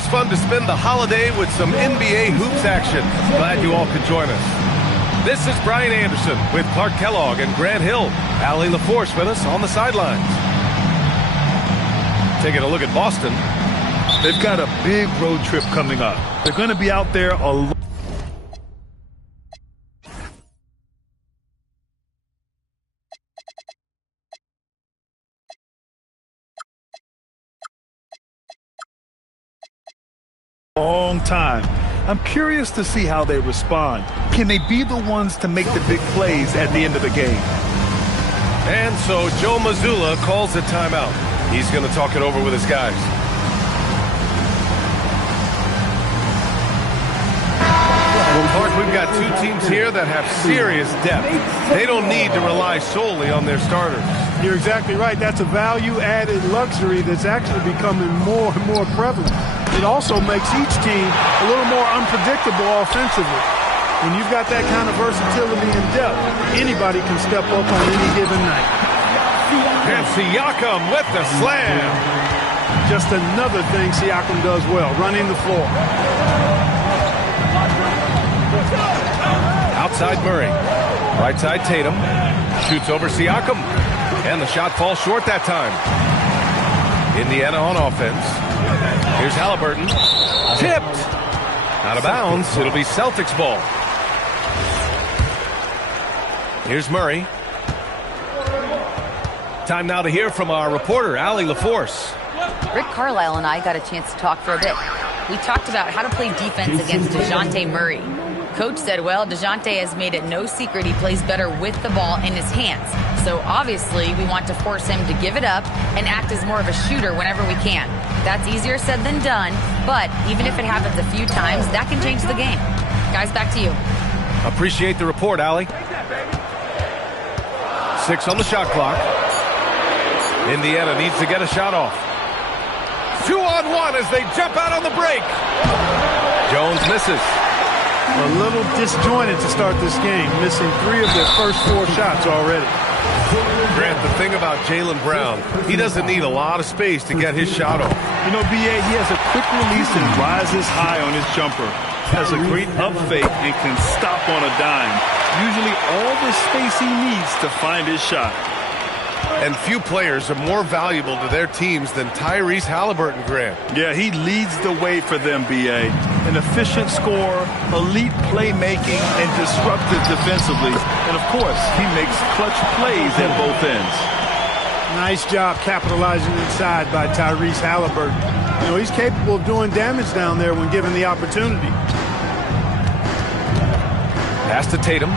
always fun to spend the holiday with some NBA hoops action. Glad you all could join us. This is Brian Anderson with Clark Kellogg and Grant Hill. Allie LaForce with us on the sidelines. Taking a look at Boston. They've got a big road trip coming up. They're going to be out there a long time. I'm curious to see how they respond. Can they be the ones to make the big plays at the end of the game? And so Joe Mazzulla calls a timeout. He's going to talk it over with his guys. Well, Clark, we've got two teams here that have serious depth. They don't need to rely solely on their starters. You're exactly right. That's a value-added luxury that's actually becoming more and more prevalent. It also makes each team a little more unpredictable offensively. When you've got that kind of versatility and depth, anybody can step up on any given night. And Siakam with the slam. Just another thing Siakam does well, running the floor. Outside Murray. Right side Tatum. Shoots over Siakam. And the shot falls short that time. Indiana on offense. Here's Halliburton. Tipped. Out of bounds. It'll be Celtics ball. Here's Murray. Time now to hear from our reporter, Allie LaForce. Rick Carlisle and I got a chance to talk for a bit. We talked about how to play defense against DeJounte Murray. Coach said, well, DeJounte has made it no secret he plays better with the ball in his hands. So obviously we want to force him to give it up and act as more of a shooter whenever we can. That's easier said than done, but even if it happens a few times, that can change the game. Guys, back to you. Appreciate the report, Allie. 6 on the shot clock. Indiana needs to get a shot off. 2-on-1 as they jump out on the break. Jones misses. A little disjointed to start this game, missing 3 of their first 4 shots already. Grant, the thing about Jaylen Brown, he doesn't need a lot of space to get his shot off. You know, B.A., he has a quick release and rises high on his jumper. Has a great up fake and can stop on a dime. Usually all the space he needs to find his shot. And few players are more valuable to their teams than Tyrese Halliburton, Grant. Yeah, he leads the way for them, B.A. An efficient scorer, elite playmaking, and disruptive defensively. And, of course, he makes clutch plays at both ends. Nice job capitalizing inside by Tyrese Halliburton. You know, he's capable of doing damage down there when given the opportunity. Pass to Tatum.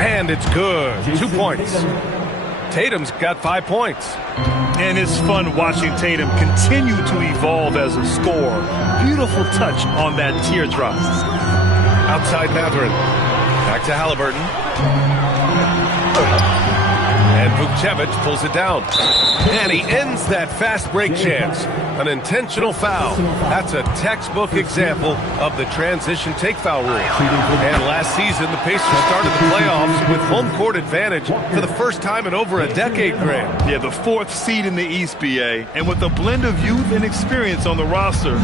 And it's good. 2 points. Tatum's got 5 points. And it's fun watching Tatum continue to evolve as a scorer. Beautiful touch on that teardrop. Outside Mathurin. Back to Halliburton. And Vukcevic pulls it down. And he ends that fast break chance. An intentional foul. That's a textbook example of the transition take foul rule. And last season, the Pacers started the playoffs with home court advantage for the first time in over a decade, Grant. Yeah, the 4th seed in the East, B.A. And with a blend of youth and experience on the roster,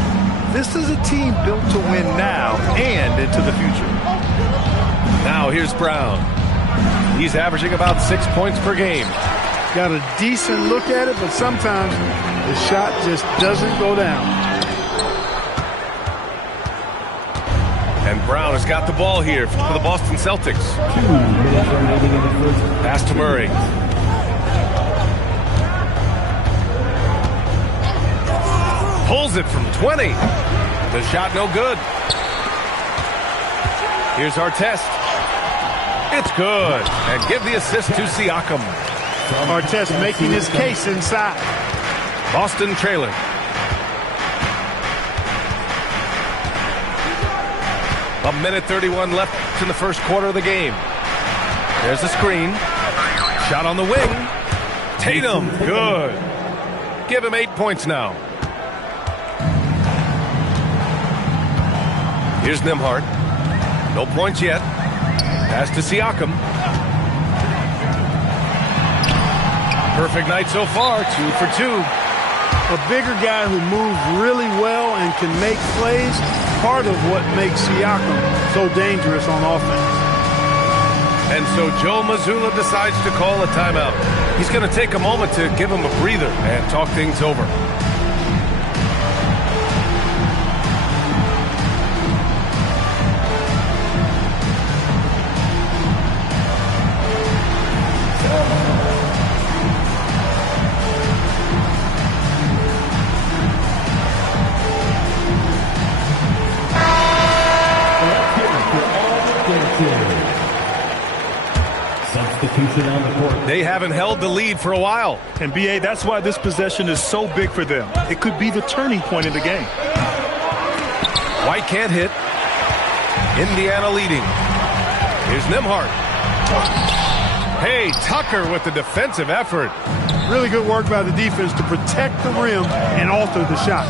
this is a team built to win now and into the future. Now here's Brown. He's averaging about 6 points per game. Got a decent look at it, but sometimes the shot just doesn't go down. And Brown has got the ball here for the Boston Celtics. Pass to Murray. Pulls it from 20. The shot no good. Here's Artest. It's good. And give the assist to Siakam. Artest making his case inside. Boston trailing. A minute 31 left in the first quarter of the game. There's a screen. Shot on the wing. Tatum, good. Give him 8 points now. Here's Nembhard. No points yet. Pass to Siakam. Perfect night so far, 2 for 2. A bigger guy who moves really well and can make plays, part of what makes Siakam so dangerous on offense. And so Joe Mazzulla decides to call a timeout. He's going to take a moment to give him a breather and talk things over. They haven't held the lead for a while. And B.A., that's why this possession is so big for them. It could be the turning point in the game. White can't hit. Indiana leading. Here's Nembhard. Hey, Tucker with the defensive effort. Really good work by the defense to protect the rim and alter the shot.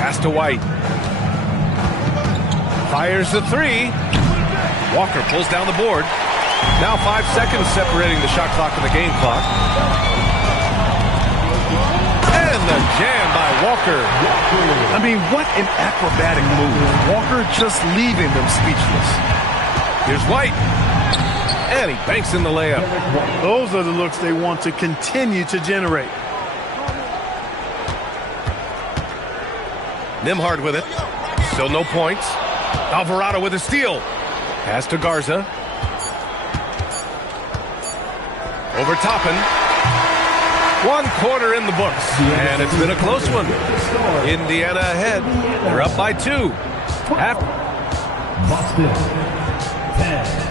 Pass to White. Fires the three. Walker pulls down the board. Now 5 seconds separating the shot clock and the game clock. And the jam by Walker. I mean, what an acrobatic move. Walker just leaving them speechless. Here's White. And he banks in the layup. Those are the looks they want to continue to generate. Nembhard with it. Still no points. Alvarado with a steal. Pass to Garza. Over Toppin. 1 quarter in the books. And it's been a close one. Indiana ahead. They're up by 2. Boston, 10.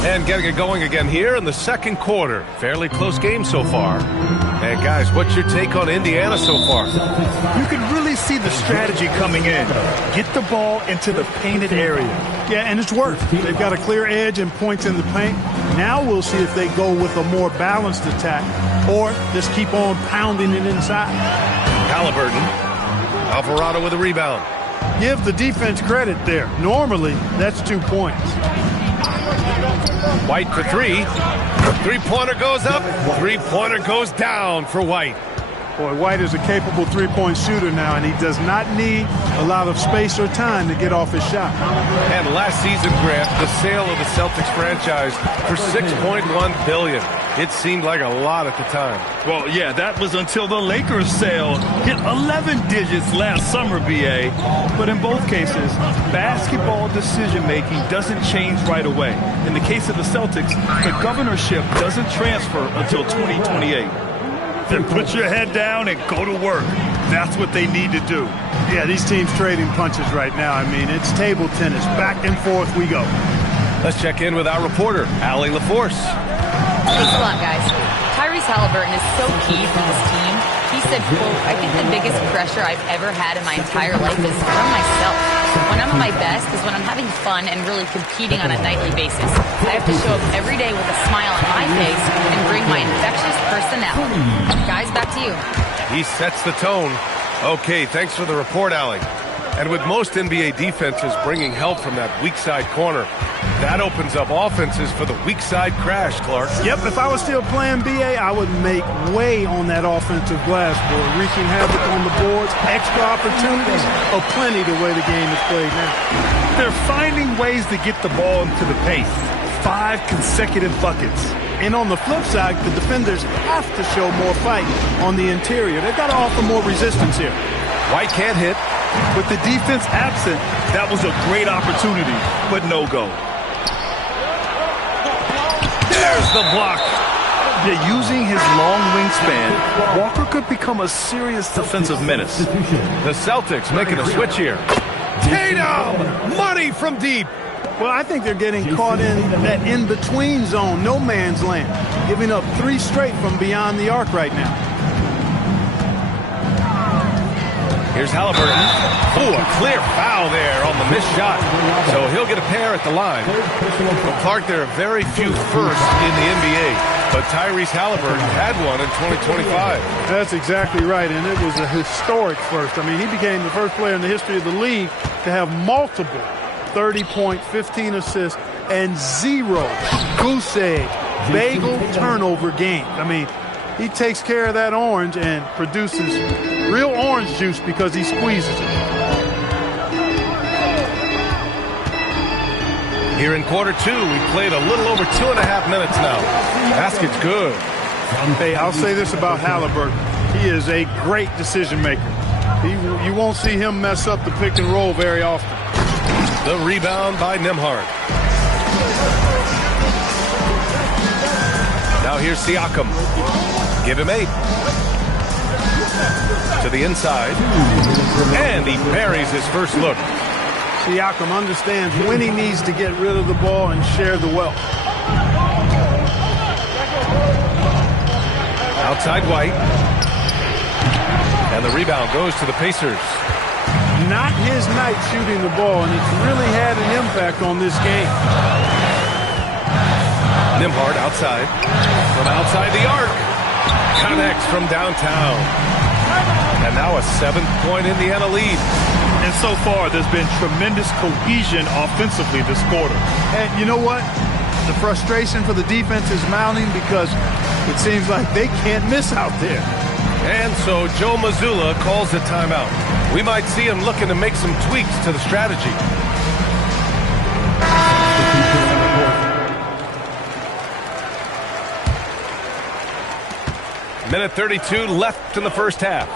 And getting it going again here in the second quarter. Fairly close game so far. And guys, what's your take on Indiana so far? You can really see the strategy coming in. Get the ball into the painted area. Yeah, and it's worked. They've got a clear edge and points in the paint. Now we'll see if they go with a more balanced attack or just keep on pounding it inside. Halliburton. Alvarado with a rebound. Give the defense credit there. Normally, that's 2 points. White for 3. Three-pointer goes up. Three-pointer goes down for White. Boy, White is a capable three-point shooter now, and he does not need a lot of space or time to get off his shot. And last season, Grant, the sale of the Celtics franchise for $6.1 billion. It seemed like a lot at the time. Well, yeah, that was until the Lakers sale hit 11 digits last summer, B.A. But in both cases, basketball decision-making doesn't change right away. In the case of the Celtics, the governorship doesn't transfer until 2028. Then put your head down and go to work. That's what they need to do. Yeah, these teams trading punches right now. I mean, it's table tennis. Back and forth we go. Let's check in with our reporter, Allie LaForce. Thanks a lot, guys. Tyrese Halliburton is so key for this team. He said, quote, "I think the biggest pressure I've ever had in my entire life is from myself. When I'm at my best is when I'm having fun and really competing on a nightly basis. I have to show up every day with a smile on my face and bring my infectious personality." Guys, back to you. He sets the tone. Okay, thanks for the report, Allie. And with most NBA defenses bringing help from that weak side corner, that opens up offenses for the weak side crash, Clark. Yep, if I was still playing BA, I would make way on that offensive glass board, wreaking havoc on the boards, extra opportunities, plenty the way the game is played now. They're finding ways to get the ball into the paint. 5 consecutive buckets. And on the flip side, the defenders have to show more fight on the interior. They've got to offer more resistance here. White can't hit. With the defense absent, that was a great opportunity, but no go. There's the block. Yeah, using his long wingspan, Walker could become a serious defensive menace. The Celtics making a switch here. Tatum! Money from deep. Well, I think they're getting caught in that in-between zone, no man's land, giving up 3 straight from beyond the arc right now. Here's Halliburton. Oh, a clear foul there on the missed shot. So he'll get a pair at the line. But Clark, there are very few firsts in the NBA. But Tyrese Halliburton had one in 2025. That's exactly right, and it was a historic first. I mean, he became the first player in the history of the league to have multiple 30-point, 15 assists, and 0 goose egg, bagel turnover games. I mean, he takes care of that orange and produces real orange juice because he squeezes it. Here in quarter 2, we played a little over 2.5 minutes now. Basket's good. Hey, I'll say this about Halliburton. He is a great decision maker. You won't see him mess up the pick and roll very often. The rebound by Nembhard. Now here's Siakam. Give him 8. To the inside. And he buries his first look. Siakam understands when he needs to get rid of the ball and share the wealth. Outside White. And the rebound goes to the Pacers. Not his night shooting the ball, and it's really had an impact on this game. Nembhard outside. From outside the arc. Connects from downtown. And now a 7-point Indiana lead. And so far, there's been tremendous cohesion offensively this quarter. And you know what? The frustration for the defense is mounting because it seems like they can't miss out there. And so Joe Mazzulla calls a timeout. We might see him looking to make some tweaks to the strategy. Minute 32 left in the first half.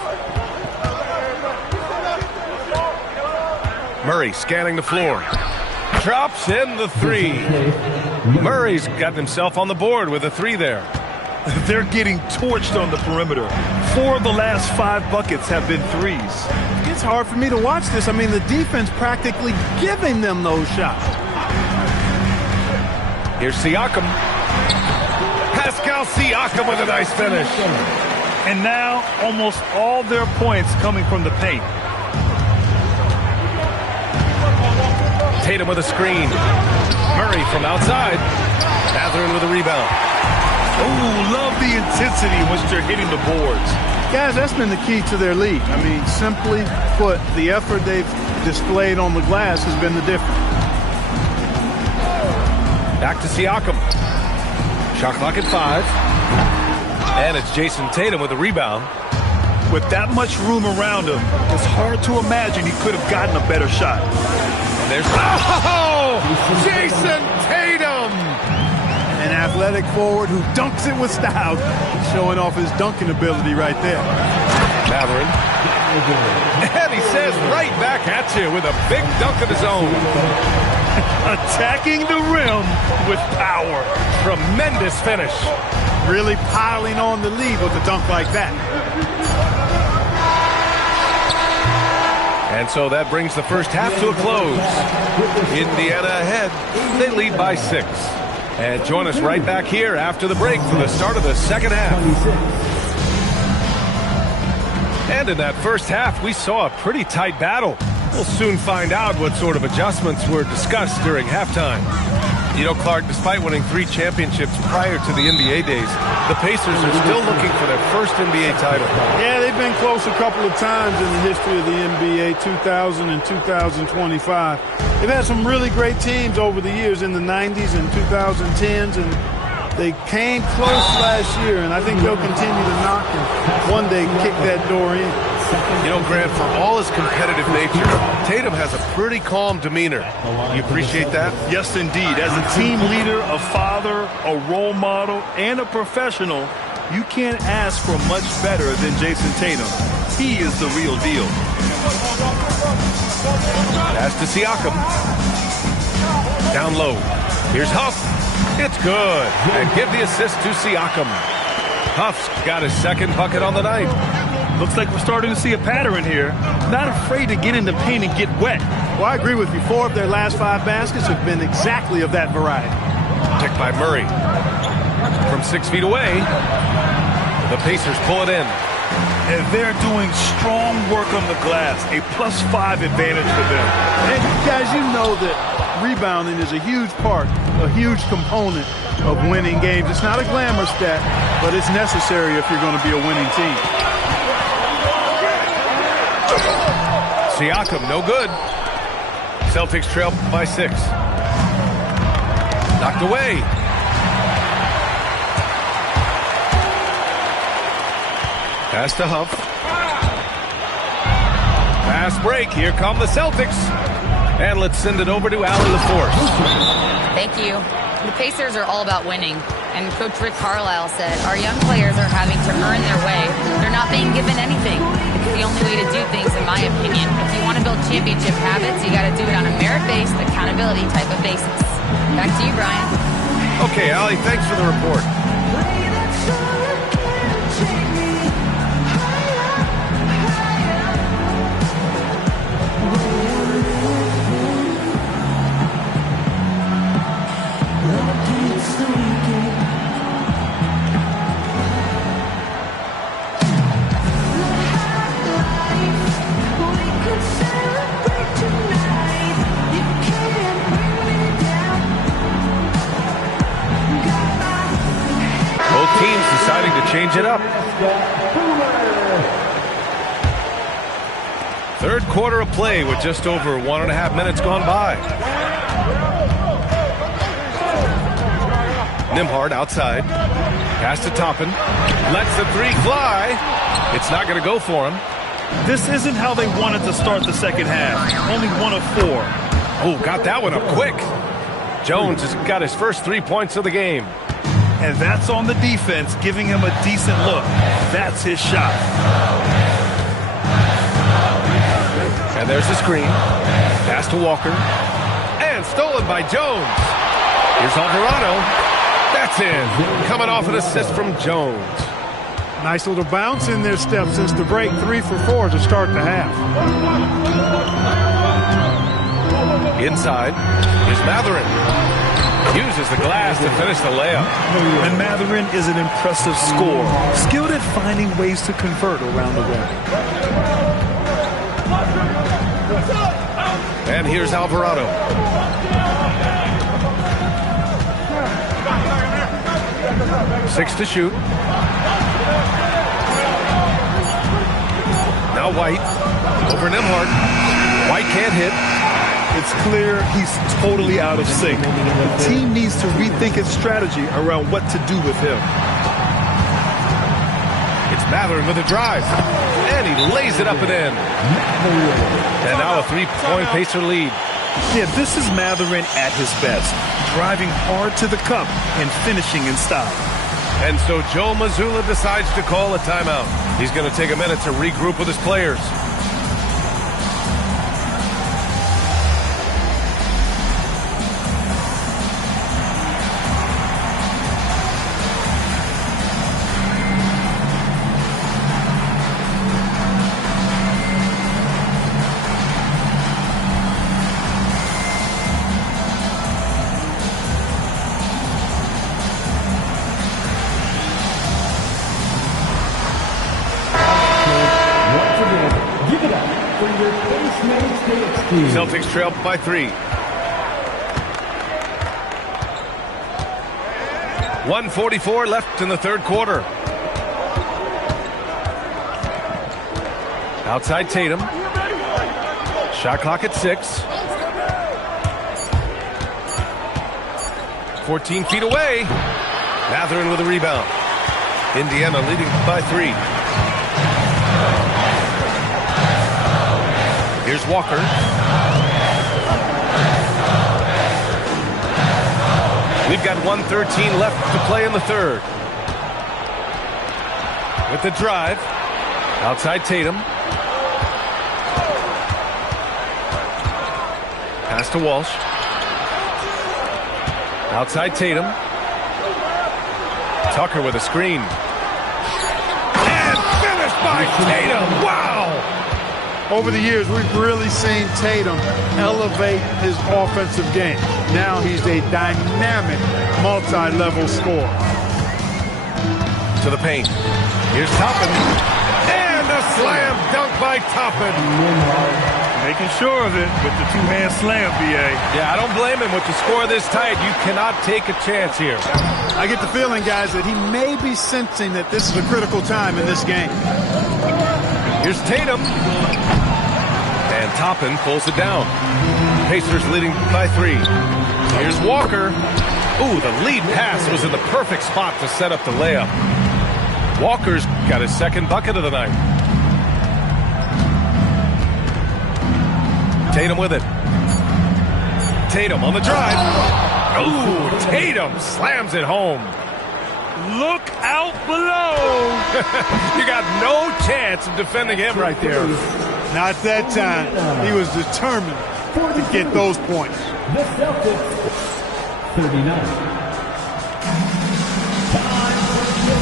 Murray scanning the floor. Drops in the 3. Murray's gotten himself on the board with a 3 there. They're getting torched on the perimeter. 4 of the last 5 buckets have been 3s. It's hard for me to watch this. I mean, the defense practically giving them those shots. Here's Siakam. Pascal Siakam with a nice finish. And now almost all their points coming from the paint. Tatum with a screen. Murray from outside. Mathurin with a rebound. Oh, love the intensity in which they're hitting the boards. Guys, that's been the key to their league. I mean, simply put, the effort they've displayed on the glass has been the difference. Back to Siakam. Shot clock at 5. And it's Jason Tatum with a rebound. With that much room around him, it's hard to imagine he could have gotten a better shot. And there's Jason Tatum! An athletic forward who dunks it with style. Showing off his dunking ability right there. Mathurin. And he says right back at you with a big dunk of his own. Attacking the rim with power. Tremendous finish. Really piling on the lead with a dunk like that. And so that brings the first half to a close. Indiana ahead. They lead by 6. And join us right back here after the break for the start of the second half. And in that first half, we saw a pretty tight battle. We'll soon find out what sort of adjustments were discussed during halftime. You know, Clark, despite winning 3 championships prior to the NBA days, the Pacers are still looking for their first NBA title. Yeah, they've been close a couple of times in the history of the NBA, 2000 and 2025. They've had some really great teams over the years in the 90s and 2010s, and they came close last year, and I think they'll continue to knock and one day kick that door in. You know, Grant, for all his competitive nature, Tatum has a pretty calm demeanor. You appreciate that? Yes, indeed. As a team leader, a father, a role model, and a professional, you can't ask for much better than Jason Tatum. He is the real deal. Pass to Siakam. Down low. Here's Huff. It's good. And give the assist to Siakam. Huff's got his second bucket on the night. Looks like we're starting to see a pattern here. Not afraid to get in the paint and get wet. Well, I agree with you. 4 of their last 5 baskets have been exactly of that variety. Picked by Murray. From 6 feet away, the Pacers pull it in. And they're doing strong work on the glass. A +5 advantage for them. And guys, you know that rebounding is a huge part, a huge component of winning games. It's not a glamour stat, but it's necessary if you're going to be a winning team. Siakam, no good. Celtics trail by 6. Knocked away. Pass to Huff. Pass break. Here come the Celtics. And let's send it over to Allie LaForce. Thank you. The Pacers are all about winning. And Coach Rick Carlisle said, our young players are having to earn their way. They're not being given anything. It's the only way to do things, in my opinion. If you want to build championship habits, you got to do it on a merit-based, accountability type of basis. Back to you, Brian. Okay, Allie, thanks for the report. Deciding to change it up. Third quarter of play with just over 1.5 minutes gone by. Nembhard outside. Pass to Toppin. Lets the 3 fly. It's not going to go for him. This isn't how they wanted to start the second half. Only 1 of 4. Oh, got that one up quick. Jones has got his first 3 points of the game. And that's on the defense, giving him a decent look. That's his shot. And there's the screen. Pass to Walker. And stolen by Jones. Here's Alvarado. That's in. Coming off an assist from Jones. Nice little bounce in their step since the break. 3 for 4 to start the half. Inside. Here's Mathurin. Uses the glass to finish the layup. And Mathurin is an impressive scorer, skilled at finding ways to convert around the rim. And here's Alvarado. Six to shoot. Now White over Nembhard. White can't hit. It's clear he's totally out of sync. The team needs to rethink its strategy around what to do with him. It's Mathurin with a drive. And he lays it up and in. And now a 3-point Pacer lead. Yeah, this is Mathurin at his best. Driving hard to the cup and finishing in style. And so Joe Mazzulla decides to call a timeout. He's going to take a minute to regroup with his players. Celtics trail by 3. 1:44 left in the third quarter. Outside Tatum. Shot clock at 6. 14 feet away. Mathurin with a rebound. Indiana leading by 3. Here's Walker. We've got 1:13 left to play in the third. With the drive. Outside Tatum. Pass to Walsh. Outside Tatum. Tucker with a screen. And finished by Tatum. Wow! Over the years, we've really seen Tatum elevate his offensive game. Now he's a dynamic, multi-level scorer. To the paint. Here's Toppin. And a slam dunk by Toppin. Making sure of it with the two-hand slam, B.A. Yeah, I don't blame him. With the score this tight, you cannot take a chance here. I get the feeling, guys, that he may be sensing that this is a critical time in this game. Here's Tatum. And Toppin pulls it down. Pacers leading by 3. Here's Walker. Ooh, the lead pass was in the perfect spot to set up the layup. Walker's got his second bucket of the night. Tatum with it. Tatum on the drive. Ooh, Tatum slams it home. Look out below. You got no chance of defending him right there. Not that time. He was determined to get those points. The Celtics, 39.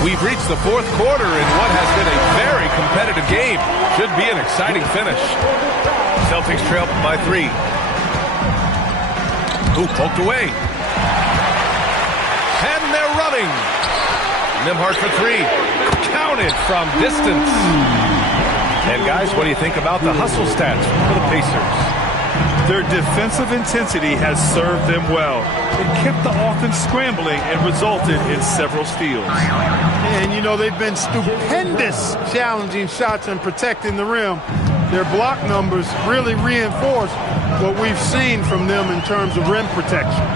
We've reached the fourth quarter in what has been a very competitive game. Should be an exciting finish. Celtics trail by 3. Ooh, poked away. And they're running. Nembhard for 3. Counted from distance. And guys, what do you think about the hustle stats for the Pacers? Their defensive intensity has served them well. It kept the offense scrambling and resulted in several steals. And, you know, they've been stupendous challenging shots and protecting the rim. Their block numbers really reinforce what we've seen from them in terms of rim protection.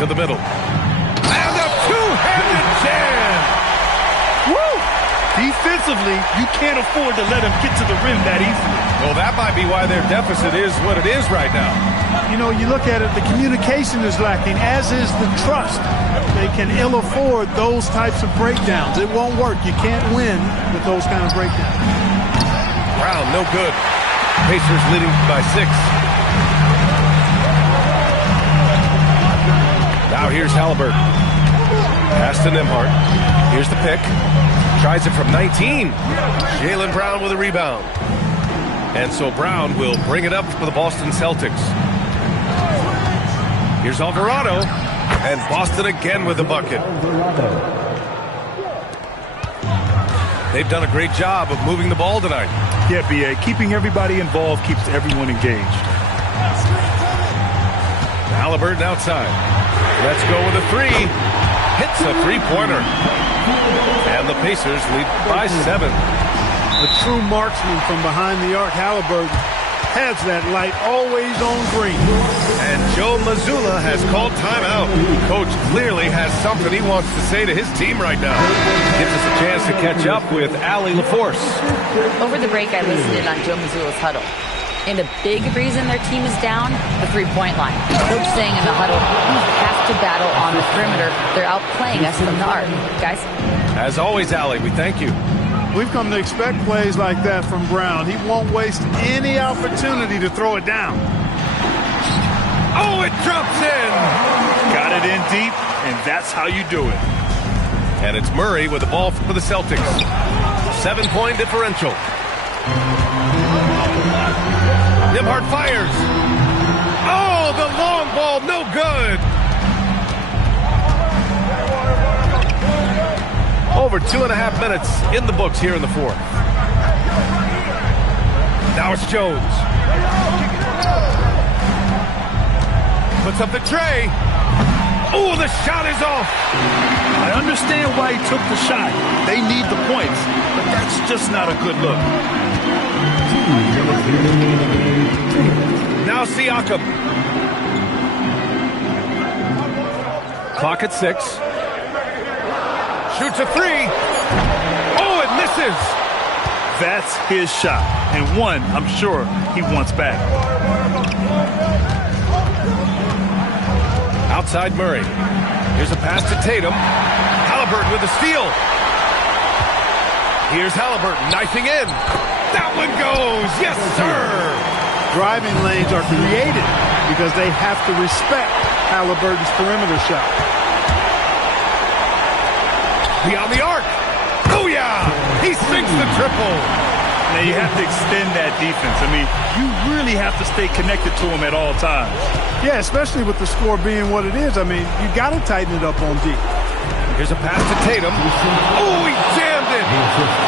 To the middle. And a two-handed jam! Woo! Defensively, you can't afford to let him get to the rim that easily. Well, that might be why their deficit is what it is right now. You know, you look at it, the communication is lacking, as is the trust. They can ill afford those types of breakdowns. It won't work. You can't win with those kind of breakdowns. Brown, no good. Pacers leading by 6. Now here's Halliburton. Pass to Nembhard. Here's the pick. Tries it from 19. Jaylen Brown with a rebound. And so Brown will bring it up for the Boston Celtics. Here's Alvarado. And Boston again with the bucket. They've done a great job of moving the ball tonight. Yeah, B.A. Keeping everybody involved keeps everyone engaged. Halliburton outside. Let's go with a 3. Hits a three-pointer. And the Pacers lead by 7. The true marksman from behind the arc, Halliburton, has that light always on green. And Joe Mazzulla has called timeout. Coach clearly has something he wants to say to his team right now. Gives us a chance to catch up with Allie LaForce. Over the break, I listened in on Joe Mazzulla's huddle. And a big reason their team is down, the three-point line. Coach saying in the huddle, we have to battle on the perimeter. They're outplaying us from the arc. Guys? As always, Allie, we thank you. We've come to expect plays like that from Brown. He won't waste any opportunity to throw it down. Oh, it drops in! Got it in deep, and that's how you do it. And it's Murray with the ball for the Celtics. 7-point differential. Nembhard fires. Oh, the long ball, no good. Over 2.5 minutes in the books here in the fourth. Now it's Jones. Puts up the tray. Oh, the shot is off. I understand why he took the shot. They need the points, but that's just not a good look. Now Siakam. Clock at 6. Shoots a 3. Oh, it misses. That's his shot, and one I'm sure he wants back. Outside Murray. Here's a pass to Tatum. Halliburton with the steal. Here's Halliburton knifing in. That one goes. Yes, sir. Driving lanes are created because they have to respect Halliburton's perimeter shot. Beyond the arc. Oh, yeah. He sinks the triple. Now, you have to extend that defense. I mean, you really have to stay connected to him at all times. Yeah, especially with the score being what it is. I mean, you got to tighten it up on D. Here's a pass to Tatum. Oh, he jammed it.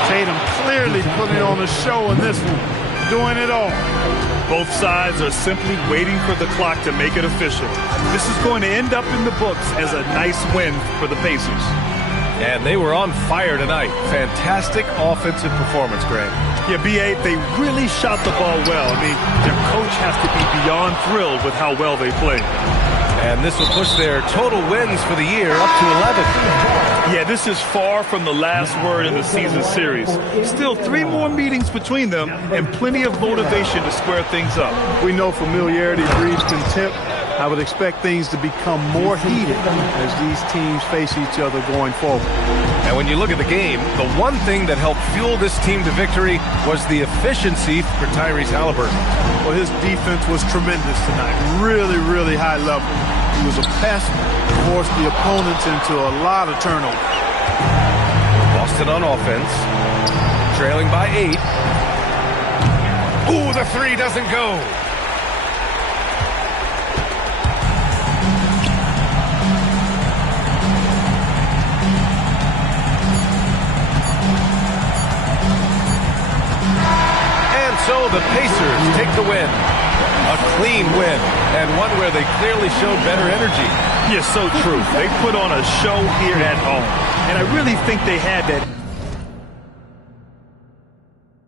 Tatum clearly putting on a show in this one. doing it all. Both sides are simply waiting for the clock to make it official. This is going to end up in the books as a nice win for the Pacers. And they were on fire tonight. Fantastic offensive performance, Greg. Yeah, B.A., they really shot the ball well. I mean, their coach has to be beyond thrilled with how well they played. And this will push their total wins for the year up to 11. Yeah, this is far from the last word in the season series. Still 3 more meetings between them and plenty of motivation to square things up. We know familiarity breeds contempt. I would expect things to become more heated as these teams face each other going forward. And when you look at the game, the one thing that helped fuel this team to victory was the efficiency for Tyrese Halliburton. Well, his defense was tremendous tonight. Really, really high level. He was a pest, forced the opponents into a lot of turnover. Boston on offense, trailing by 8. Ooh, the 3 doesn't go. So the Pacers take the win. A clean win, and one where they clearly showed better energy. Yeah, so true. They put on a show here at home, and I really think they had that